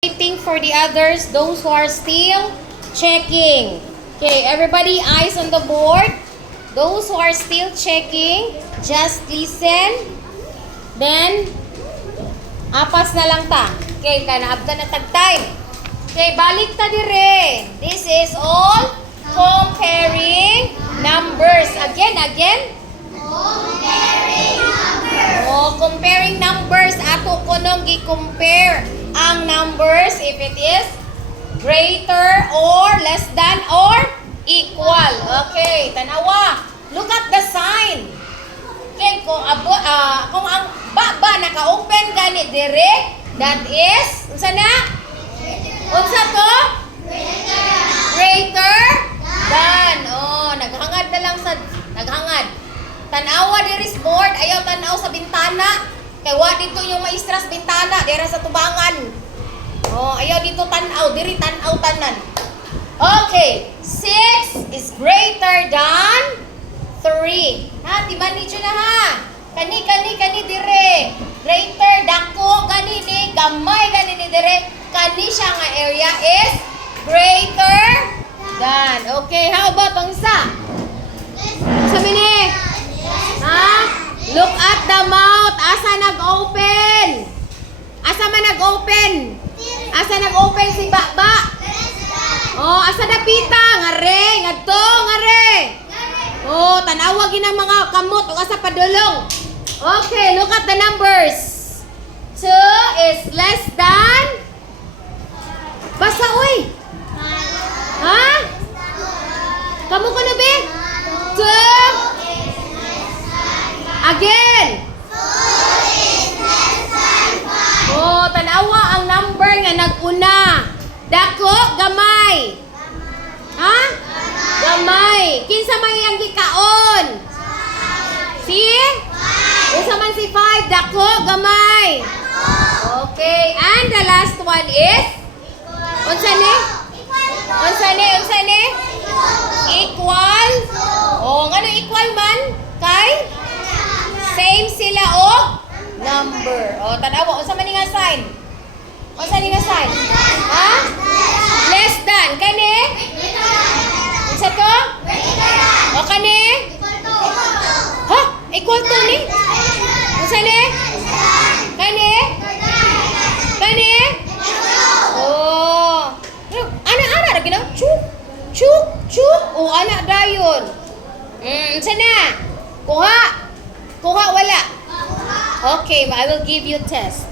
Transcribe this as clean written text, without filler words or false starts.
Waiting for the others, those who are still checking. Okay, everybody, eyes on the board. Those who are still checking, just listen. Then, apas na lang ta. Okay, kanaabda na tag-time. Okay, balik ta dire. This is all comparing numbers. Again. Comparing numbers. Oh, comparing numbers. Ato ko nung gi-compare ang numbers if it is greater or less than or equal. Okay, tanawa. Look at the sign. Okay, kung ang ba naka-open gani dire, that is unsa na? Unsa to? Greater than. Oh, naghangad na lang sa naghangad. Tanawa diri sa board, ayaw tanaw sa bintana. Kay wa dito yung maestras bintana, dira sa tubangan. Oh, ayaw dito tanaw, diri tanaw tanan. Okay, 6 is greater than 3. Ha, di manage na ha. Kani dire. Greater dako gani ni gamay gani ni dire. Kani siya nga area is greater than. Okay, how about ang isa? Sabi ni? Ha? Look at the mouth. Asa nag-open? Asa man nag-open? Asa nag-open si Baba? Oh, asa napita? Ngare, ngadto, ngare. Oh, tanawa ginang mga kamot o asa padulong. Okay, look at the numbers. 2 is less than. Basa uy. Ha? Kamu ko na be? 2. Again. Oh, tanawa ang number nga nag-una. Dako, gamay. Ha? Gamay. Kinsa man iyang gikaon? Si? Unsa man si 5? Dako, gamay. Okay, and the last one is? Unsa ni? Unsa ni? Equal. Oh, ngano equal man? Kay? Same sila o number. O, tanawa. Unsa man nga sign? Unsa ni nga sign? Ha? Less than. Kani? Unsa to? O, kani? Ha? Equal to ni? Unsa ni? Kani? Kani? Oh. Ana ra ginaw. Chuk. O, ana dayon. Unsa na? Kuha wala. Okay, I will give you test.